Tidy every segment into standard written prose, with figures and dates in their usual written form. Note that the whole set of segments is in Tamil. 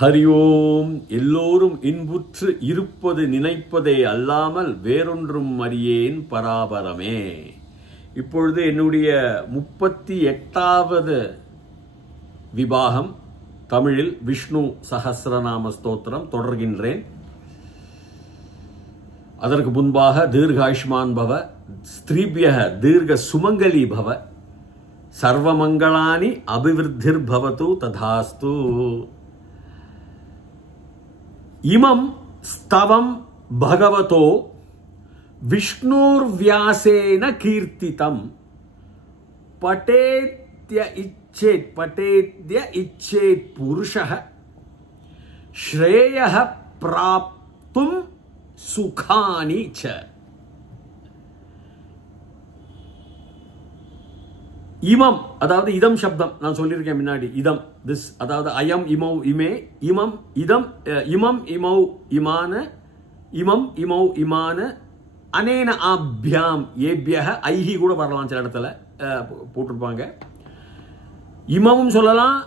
ஹரி ஓம். எல்லோரும் இன்புற்று இருப்பது நினைப்பதே அல்லாமல் வேறொன்றும் அறியேன் பராபரமே. இப்பொழுது என்னுடைய 38வது விபாகம் தமிழில் விஷ்ணு சஹஸ்ரநாம ஸ்தோத்திரம் தொடர்கின்றேன். அதற்கு முன்பாக தீர்காயுஷ்மான் பவ, ஸ்திரீபியக தீர்க்க சுமங்கலி பவ, சர்வமங்களானி அபிவிருத்திர் பவது ததாஸ்து. இமம் ஸ்தவம் பகவதோ விஷ்ணுர்வியாசேன கீர்த்திதம் பட்டேத்ய இச்சேத் புருஷः ஸ்ரேயः பிராப்தும் சுகானி ச. இமம் அதாவது இதம் சப்தம் நான் சொல்லியிருக்கேன் முன்னாடி. இதம் திஸ் அதாவது அயம் இமௌ இமே, இமம் இதம், இமம் இமௌ இமான, இமம் இமௌ இமான, அனேன ஆப்யாம் ஏபியக, ஐஹி கூட வரலாம், சில இடத்துல போட்டிருப்பாங்க. இமமும் சொல்லலாம்,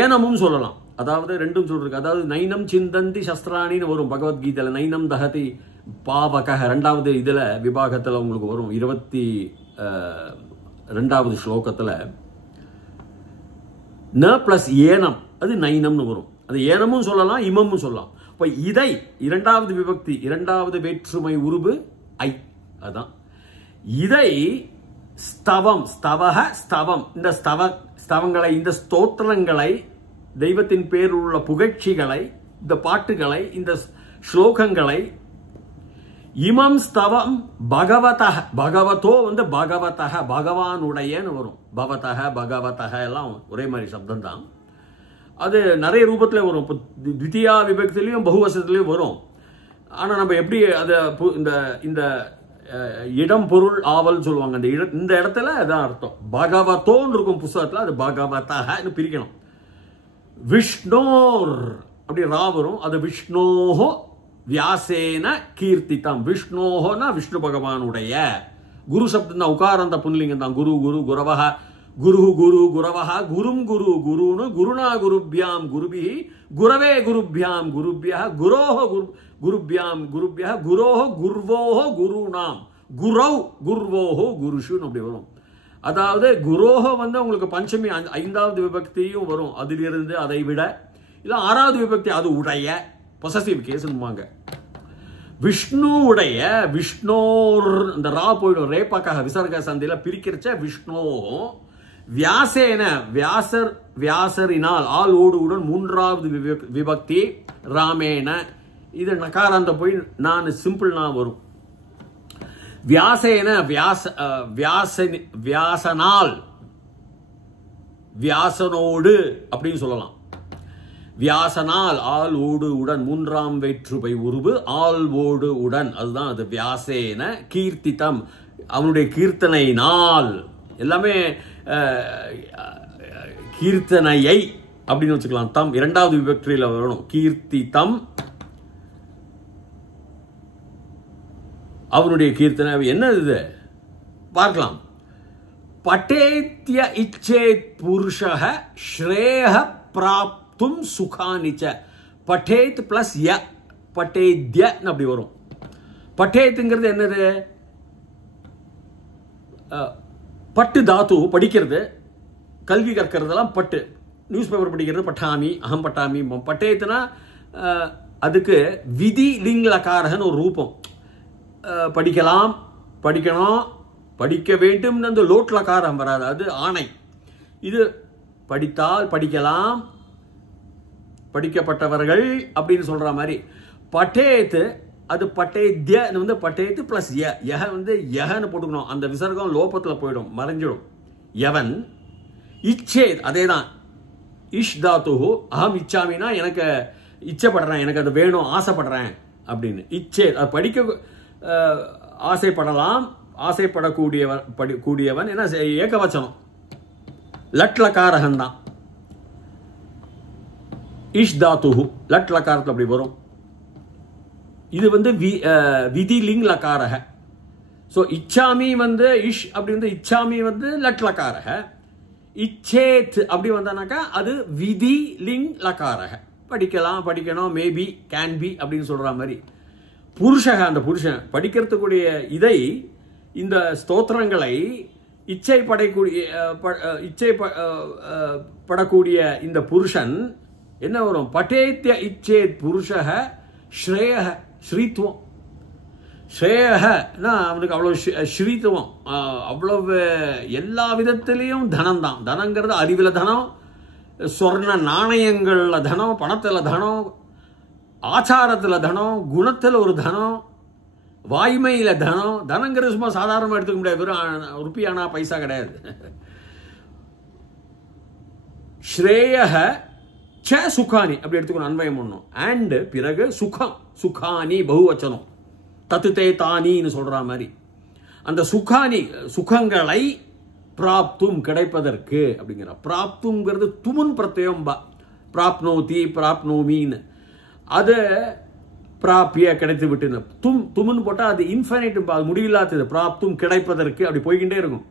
ஏனமும் சொல்லலாம். அதாவது ரெண்டும் சொல்லிருக்கு. அதாவது நைனம் சிந்தந்தி சஸ்திராணின்னு வரும் பகவத்கீதையில. நைனம் தகதி பாவக 2வது இதுல விபாகத்துல உங்களுக்கு வரும். 22வது ஸ்லோகத்துல ந பிளஸ் ஏனம், அது நைனம்னு வரும். அது ஏனமும் சொல்லலாம், இமமும் சொல்லலாம். இப்ப இதை 2வது விபக்தி, 2வது வேற்றுமை உருபு ஐ, அதான் இதை ஸ்தவம், ஸ்தவக ஸ்தவம், இந்த ஸ்தவங்களை, இந்த ஸ்தோத்திரங்களை, தெய்வத்தின் பேரில் உள்ள புகழ்ச்சிகளை, இந்த பாட்டுகளை, இந்த ஸ்லோகங்களை, இமம் ஸ்தவம் பகவதः, பகவதோ பகவதः பகவானுடையன்னு வரும். பவதः பகவதः எல்லாம் ஒரே மாதிரி சப்தம் தான். அது நிறைய ரூபத்துல வரும். இப்போ த்விதியா விபக்திலையும் பகுவசத்திலையும் வரும். ஆனா நம்ம எப்படி அதை இந்த இடம் பொருள் ஆவல் சொல்லுவாங்க. இந்த இடத்துல அதான் அர்த்தம். பகவதோன்னு இருக்கும் புஸ்தகத்துல, அது பகவதஹன்னு பிரிக்கணும். விஷ்ணோர் அப்படி ரா வரும். அது விஷ்ணோஹோ வியாசேன கீர்த்திதம். விஷ்ணோஹோனா விஷ்ணு பகவானுடைய. குரு சப்தம் தான், உகாரந்த புன்லிங்கம் தான். குரு குரு குரவஹ, குரு குரு குரவஹ, குரும் குரு குருன்னு, குருணா குருபியாம் குருபிஹி, குரவே குருபியாம் குருபியஹ, குரோஹ குருபியாம் குருபியஹ, குரோஹ குர்வோஹ குருணாம், குரவ் குர்வோஹோ குருஷுன்னு அப்படி வரும். அதாவது குரோஹ உங்களுக்கு பஞ்சமி 5வது விபக்தியும் வரும். அதிலிருந்து அதை விட இல்ல 6வது விபக்தி அது உடைய, பொசசிவ் கேஸ்னுவாங்க. விஷ்ணு உடைய, விஷ்ணோர் இந்த ரா போயிடும். ரேப்பாக்காக விசர்க சந்தில பிரிக்கிறச்ச விஷ்ணோ வியாசேன, வியாசரினால், ஆள் ஓடுவுடன் 3வது விபக்தி ராமேன, இது நகாராந்த போய் நான் சிம்பிள் நான் வரும். வியாசேன வியாசனால், வியாசனோடு அப்படின்னு சொல்லலாம். வியாசனால், ஆள் ஓடு உடன், 3ஆம் வேற்றுமை உருவு ஆள் ஓடு உடன், அதுதான் அது. வியாசேன கீர்த்திதம், அவனுடைய கீர்த்தனையினால், எல்லாமே கீர்த்தனையை அப்படின்னு வச்சுக்கலாம். தம் 2வது விபக்தியில வரணும். கீர்த்திதம், அவனுடைய கீர்த்தனை என்ன இது பார்க்கலாம். பட்டேத்ய இச்சேத் புருஷः ஸ்ரேயः பிராப்தும் சுகானிச்ச. பட்டேத் பிளஸ் ய, பட்டேத்ய அப்படி வரும். பட்டேத்துங்கிறது என்னது? பட்டு தாத்து, படிக்கிறது, கல்வி கற்கிறதெல்லாம் பட்டு. நியூஸ் பேப்பர் படிக்கிறது பட்டாமி, அகம் பட்டாமி. பட்டேத்துனா அதுக்கு விதி லிங்லகாரகன்னு ஒரு ரூபம். படிக்கலாம், படிக்கணும், படிக்க வேண்டும், அந்த லோட்லகாரம் வராது, அது ஆணை. இது படித்தால் படிக்கலாம், படிக்கப்பட்டவர்கள் அப்படின்னு சொல்ற மாதிரி. பட்டேத்து அது பட்டேத்ய பட்டேத்து பிளஸ் யஹ யஹன்னு போட்டுக்கணும். அந்த விசர்க்கம் லோபத்துல போயிடும், மறைஞ்சிடும். யவன் இச்சேத், அதேதான். இஷ் தாத்து, அகம் இச்சாமினா எனக்கு இச்சப்படுறேன், எனக்கு அது வேணும், ஆசைப்படுறேன் அப்படின்னு. இச்சேத் அது படிக்க ஆசைப்படலாம், ஆசைப்படக்கூடியவன் என்ன ஏகவச்சனம், லட்லகாரகன் தான். இஷ் தாத்து லட்லகாரத்தில் அப்படி வரும். இது விதி லிங் லகாரக. ஸோ இச்சாமி இஷ் அப்படி இச்சாமி லட்லகாரக. இச்சேத் அப்படி வந்தானாக்கா அது விதி லிங் லகாரக. படிக்கலாம், படிக்கணும், மேபி, கேன் பி அப்படின்னு சொல்ற மாதிரி. புருஷக அந்த புருஷன் படிக்கிறதுக்குரிய இதை, இந்த ஸ்தோத்திரங்களை இச்சை படக்கூடிய இந்த புருஷன் என்ன வரும்? பட்டேத்ய இச்சேத் புருஷக ஸ்ரேயக, ஸ்ரீத்துவம். ஸ்ரேயகனா அவனுக்கு அவ்வளவு ஸ்ரீத்துவம், அவ்வளவு எல்லா விதத்திலையும் தனம் தான். தனங்கிறது அறிவுல தனம், சொர்ண நாணயங்கள்ல தனம், பணத்துல தனம், ஆச்சாரத்துல தனம், குணத்துல ஒரு தனம், வாய்மையில தனம். தனங்கிறது சும்மா சாதாரணமாக எடுத்துக்க முடியாது, வெறும் ருப்பியானா பைசா கிடையாது. ஸ்ரேயக ச சுகானி அப்படி எடுத்துக்கணும், அன்வயம் பண்ணும். அண்ட் பிறகு சுகம், சுகானி பகுவச்சனம், தத்துதே தானின்னு சொல்ற மாதிரி. அந்த சுகானி சுகங்களை பிராப்தும் கிடைப்பதற்கு அப்படிங்கிற. பிராப்துங்கிறது துமுன் பிரத்யம், பிராப்னோதி பிராப்னோமின்னு. அது பிராப்பிய கிடைத்து விட்டு துமுன் போட்டால் அது இன்ஃபைனைட், அது முடிவில்லாதது. பிராப்தும் கிடைப்பதற்கு அப்படி போய்கிட்டே இருக்கும்.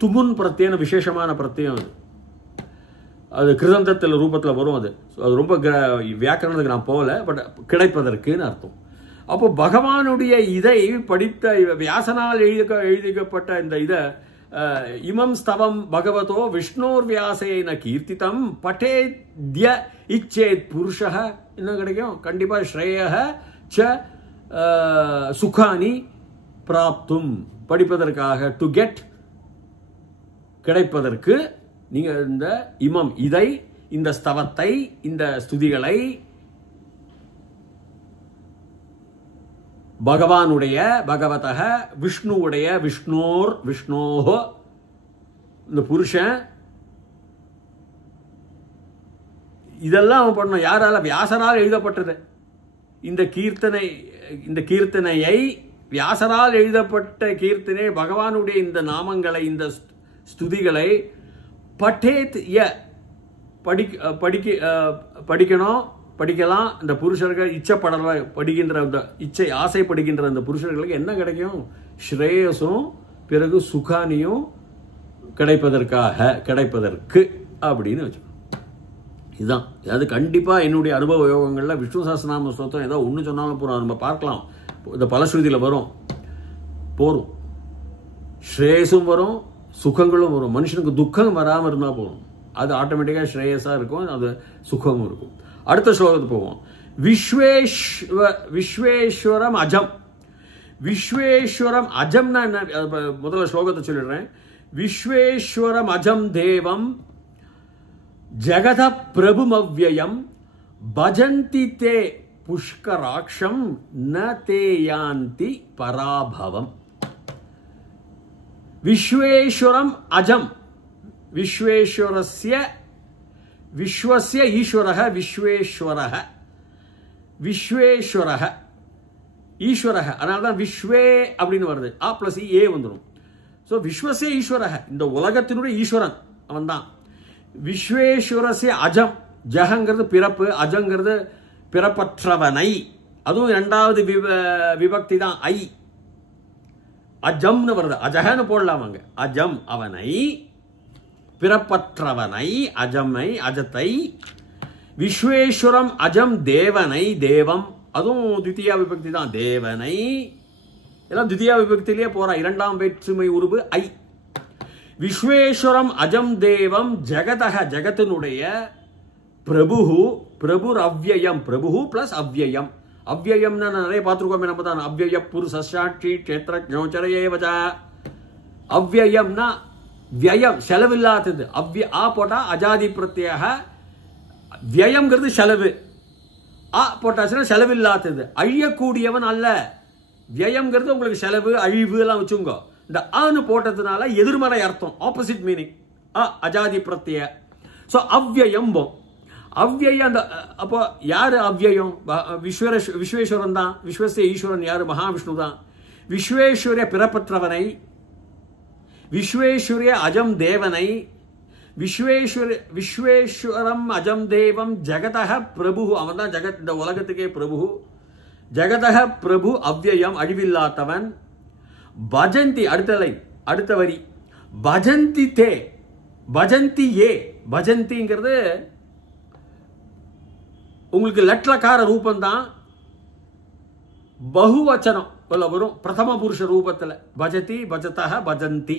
துமுன் பிரத்யேன விசேஷமான பிரத்யம் அது. அது கிருதந்தத்தில் ரூபத்தில் வரும். அது ரொம்ப வியாக்கரணத்துக்கு நான் போகல, பட் கிடைப்பதற்குன்னு அர்த்தம். அப்போ பகவானுடைய இதை படித்த வியாசனால் எழுதிக்கப்பட்ட இந்த இதை இமம் ஸ்தவம் பகவதோ விஷ்ணோர் வியாசேன கீர்த்திதம் பட்டேத்ய இச்சேத் புருஷः என்ன கிடைக்கும்? கண்டிப்பா ஸ்ரேயः ச சுகானி பிராப்தும், படிப்பதற்காக, டு கெட், கிடைப்பதற்கு. நீங்க இந்த இமம் இதை, இந்த ஸ்தவத்தை, இந்த ஸ்துதிகளை பகவானுடைய, பகவதக, விஷ்ணுவுடைய, விஷ்ணோர், விஷ்ணோஹோ, இந்த புருஷன், இதெல்லாம் அவன் பண்ணணும். யாரால? வியாசரால் எழுதப்பட்டது. இந்த கீர்த்தனையை வியாசரால் எழுதப்பட்ட கீர்த்தனை, பகவானுடைய இந்த நாமங்களை, இந்த ஸ்துதிகளை பட்டேத் படிக்கணும், படிக்கலாம். இந்த புருஷர்கள் படிக்கின்ற அந்த இச்சை ஆசைப்படுகின்ற அந்த புருஷர்களுக்கு என்ன கிடைக்கும்? ஸ்ரேயஸும் பிறகு சுகானியும் கிடைப்பதற்கு அப்படின்னு வச்சுக்கணும். இதுதான். அது கண்டிப்பா என்னுடைய அனுபவ யோகங்கள்ல விஷ்ணு சஹஸ்ரநாம ஸ்தோத்திரம் ஏதோ ஒன்று சொன்னாலும் போறோம், நம்ம பார்க்கலாம். இந்த பலஸ்ருதியில் வரும், போரும். ஸ்ரேயஸும் வரும், சுகங்களும் வரும். மனுஷனுக்கு துக்கம் வராமல் இருந்தால் போதும், அது ஆட்டோமேட்டிக்காக ஸ்ரேயஸாக இருக்கும், அது சுகமும் இருக்கும். அடுத்த ஸ்லோகத்துக்கு போவோம். விஸ்வேஸ்வரம் அஜம். விஸ்வேஸ்வரம் அஜம்னா என்ன? முதல்ல ஸ்லோகத்தை சொல்லிடுறேன். விஸ்வேஸ்வரம் அஜம் தேவம் ஜெகத பிரபுமவ்யயம் பஜந்தி தே புஷ்கராட்சம் ந தே யாந்தி பராபவம். விஸ்வேஸ்வரம் அஜம். விஸ்வேஸ்வரஸ்ய, விஸ்வஸ்ய ஈஸ்வரः விஸ்வேஸ்வரः, விஸ்வேஸ்வரः ஈஸ்வரः. அதனால தான் விஸ்வே அப்படின்னு வருது. ஆ பிளஸ் ஏ வந்துடும். ஸோ விஸ்வஸ்ய ஈஸ்வரः, இந்த உலகத்தினுடைய ஈஸ்வரன் அவன் தான். விஸ்வேஸ்வரஸ்ய அஜம், ஜஹங்கிறது பிறப்பு, அஜங்கிறது பிறப்பற்றவனை. அதுவும் இரண்டாவது விபக்தி தான், ஐ. அஜம்னு வருது, அஜகன்னு போடலாம் அங்க. அஜம் அவனை, பிறப்பற்றவனை, அஜமை, அஜத்தை. விஸ்வேஸ்வரம் அஜம் தேவனை, தேவம், அதுவும் தித்தியா விபக்தி தான், தேவனை. எல்லாம் தித்தியா விபக்தியிலே போறா, இரண்டாம் வேற்றுமை உருவு ஐ. விஸ்வேஸ்வரம் அஜம் தேவம் ஜெகதக, ஜெகத்தினுடைய பிரபு, பிரபுர் அவ்யயம், பிரபு பிளஸ் அவ்யயம். அவ்யயம்னா நிறைய பார்த்துருக்கோமே நம்ம தான். அவ்யய புருஷ சாட்சி க்ஷேத்திர ஞோச்சரையேவச. அவ்யயம்னா வியம், செலவில்லாதது. ஆ போட்டா அஜாதி பிரத்யேக. வியம்ங்கிறது செலவு. ஆ போட்டாச்சுன்னா செலவில்லாதது, அழியக்கூடியவன் அல்ல. வியம்ங்கிறது உங்களுக்கு செலவு, அழிவு எல்லாம் வச்சுங்க. இந்த ஆன்னு போட்டதுனால எதிர்மறை அர்த்தம், ஆப்போசிட் மீனிங். அஜாதி பிரத்ய. ஸோ அவ்யயம். அவ்யயம் அந்த. அப்போ யாரு அவ்யயம்? விஸ்வேஸ்வரன் தான். விஸ்வஸ்ய ஈஸ்வரன் யாரு? மகாவிஷ்ணு தான். விஸ்வேஸ்வரிய பிறப்பற்றவனை, விஸ்வேஸ்வரிய அஜம் தேவனை, விஸ்வேஸ்வரம் அஜம் தேவம் ஜெகதக பிரபு, அவன் தான் ஜெகத், இந்த உலகத்துக்கே பிரபு. ஜெகதக பிரபு அவ்யயம், அழிவில்லாதவன். பஜந்தி, அடுத்த லைன், அடுத்த வரி. பஜந்தி தே, பஜந்தி ஏ, பஜந்திங்கிறது உங்களுக்கு லட்லக்கார ரூபந்தான், பகுவச்சனம் வரும் பிரதம புருஷ ரூபத்தில். பஜதி, பஜதஹ, பஜந்தி.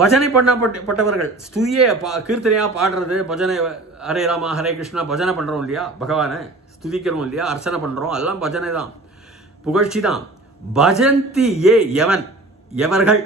பஜனை பண்ணப்பட்டவர்கள், ஸ்துதியை கீர்த்தனையா பாடுறது, பஜனை ஹரே ராமா ஹரே கிருஷ்ணா பஜனை பண்றோம் இல்லையா, பகவானை ஸ்துதிக்கிறோம் இல்லையா, அர்ச்சனை பண்றோம், எல்லாம் பஜனை தான், புகழ்ச்சி தான். பஜந்தி ஏ, எவன், எவர்கள்.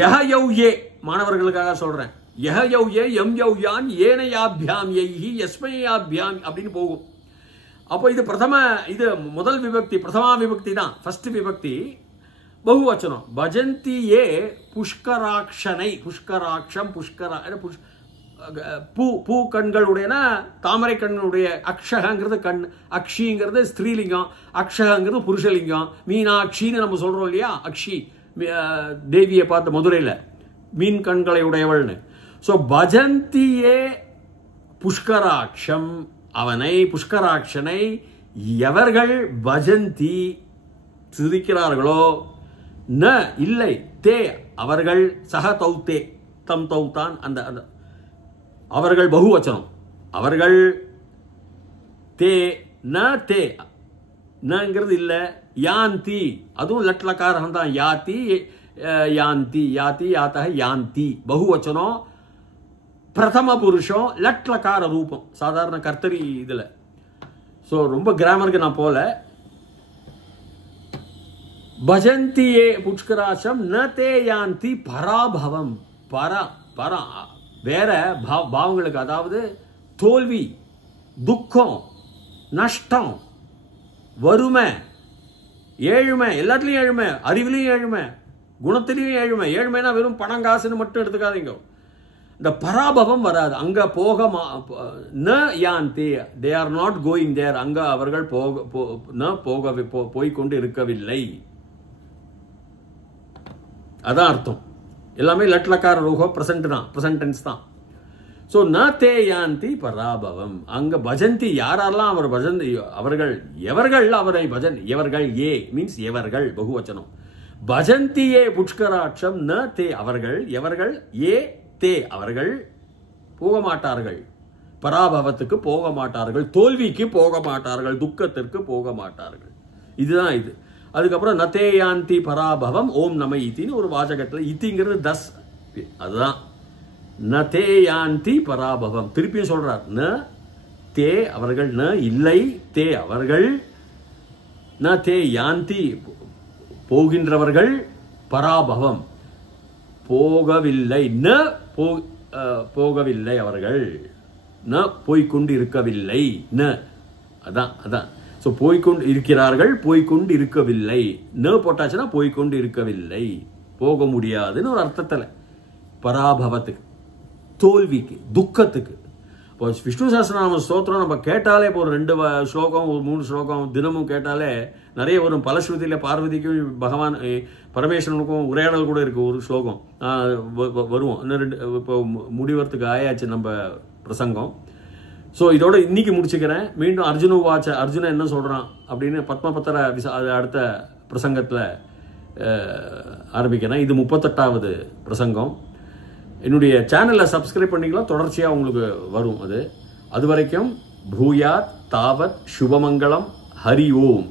யஹ யௌ ஏ, மாணவர்களுக்காக சொல்றேன். யஹ யௌ ஏ, எம் யௌ யான், ஏனையாபியாம் யைஹி யஸ்மையாபியாம் அப்படின்னு போகும். அப்போ இது இது முதல் விபக்தி, பிரதமா விபக்தி தான், ஃபர்ஸ்ட் விபக்தி, பகுவச்சனம். பஜந்தி ஏ புஷ்கராட்சனை, புஷ்கராட்சம், பூ கண்களுடையனா தாமரை கண்களுடைய. அக்ஷகங்கிறது கண், அக்ஷிங்கிறது ஸ்திரீலிங்கம், அக்ஷகங்கிறது புருஷலிங்கம். மீனாட்சின்னு நம்ம சொல்றோம் இல்லையா, அக்ஷி தேவியை பார்த்த மதுரையில் மீன் கண்களை உடையவள்னு. ஸோ பஜந்தியே புஷ்கராட்சம், அவனை புஷ்கராட்சனை எவர்கள் பஜந்தி துதிக்கிறார்களோ, ந இல்லை, தே அவர்கள், சக தௌத்தே தம் தௌத்தான், அந்த அவர்கள் பகுவச்சனம், அவர்கள், தே ந தே நங்கிறது இல்லை, யாந்தி அதுவும் லட்லக்காரம் தான், யாத்தி யாந்தி, யாத்தி யாத்தக யாந்தி பகுவச்சனம், பிரதம புருஷம், லட்லக்கார ரூபம், சாதாரண கர்த்தரி இதில். ஸோ ரொம்ப கிராமருக்கு நான் போல. பஜந்தியே புஷ்கராட்சம் ந தே யாந்தி பராபவம், பரா வேற பாவங்களுக்கு, அதாவது தோல்வி, துக்கம், நஷ்டம், வறுமை, ஏழ்மை, எல்லாத்துலயும் ஏழ்மை, அறிவிலையும் ஏழ்மை, குணத்திலையும் ஏழ்மை. ஏழ்மைனா வெறும் பணம் காசுன்னு மட்டும் எடுத்துக்காதீங்க. இந்த பராபவம் வராது. அங்க போக ந யாந்தி, they are not going there, அங்க அவர்கள் போய்கொண்டு இருக்கவில்லை. அதான் அர்த்தம். எல்லாமே லட்லக்கார ரூபம், பிரசன்ட் தான், பிரசன்ட் டென்ஸ் தான். ஸோ ந தே யாந்தி பராபவம், அங்க பஜந்தி யாரெல்லாம் அவர் பஜந்தி, அவர்கள் எவர்கள் அவரை பஜன், எவர்கள் ஏ மீன்ஸ் எவர்கள் பகுவச்சனம். பஜந்தி ஏ புஷ்கராட்சம் ந தே அவர்கள், எவர்கள் ஏ தே அவர்கள் போக மாட்டார்கள், பராபவத்துக்கு போக மாட்டார்கள், தோல்விக்கு போக மாட்டார்கள், துக்கத்திற்கு போக மாட்டார்கள். இதுதான் இது. அதுக்கப்புறம் நதே யாந்தி பராபவம் ஓம் நம இத்தின்னு ஒரு வாசகத்தில், இத்திங்கிறது தஸ், அதுதான் நதே யாந்தி பராபவம். திருப்பியும் சொல்றார், ந தே அவர்கள், ந இல்லை, தே அவர்கள், ந தே யாந்தி போகின்றவர்கள், பராபவம் போகவில்லை, ந போகவில்லை அவர்கள், ந போய்கொண்டு இருக்கவில்லை, ந அதான் அதான். ஸோ போய்கொண்டு இருக்கிறார்கள், போய்கொண்டு இருக்கவில்லை, ந போட்டாச்சுன்னா போய்கொண்டு இருக்கவில்லை, போக முடியாதுன்னு ஒரு அர்த்தத்தில். பராபவத்துக்கு, தோல்விக்கு, துக்கத்துக்கு. இப்போ விஷ்ணு சஹஸ்ரநாம ஸ்தோத்திரம் நம்ம கேட்டாலே இப்போ ஒரு 2 ஸ்லோகம், ஒரு 3 ஸ்லோகம் தினமும் கேட்டாலே நிறைய வரும். பலஸ்ருதியில் பார்வதிக்கும் பகவான் பரமேஸ்வரனுக்கும் உரையாடல் கூட இருக்கு, ஒரு ஸ்லோகம் வருவோம். இன்னும் 2 இப்போ முடிவறதுக்கு ஆயாச்சு நம்ம பிரசங்கம். ஸோ இதோட இன்னைக்கு முடிச்சுக்கிறேன். மீண்டும் அர்ஜுன வாச்ச, அர்ஜுனன் என்ன சொல்றான் அப்படின்னு பத்மபத்திர அடுத்த பிரசங்கத்தில் ஆரம்பிக்கிறேன். இது 38வது பிரசங்கம். என்னுடைய சேனலை சப்ஸ்கிரைப் பண்ணிக்கலாம், தொடர்ச்சியாக உங்களுக்கு வரும். அது வரைக்கும் பூயாத் தாவத் சுபமங்கலம். ஹரி ஓம்.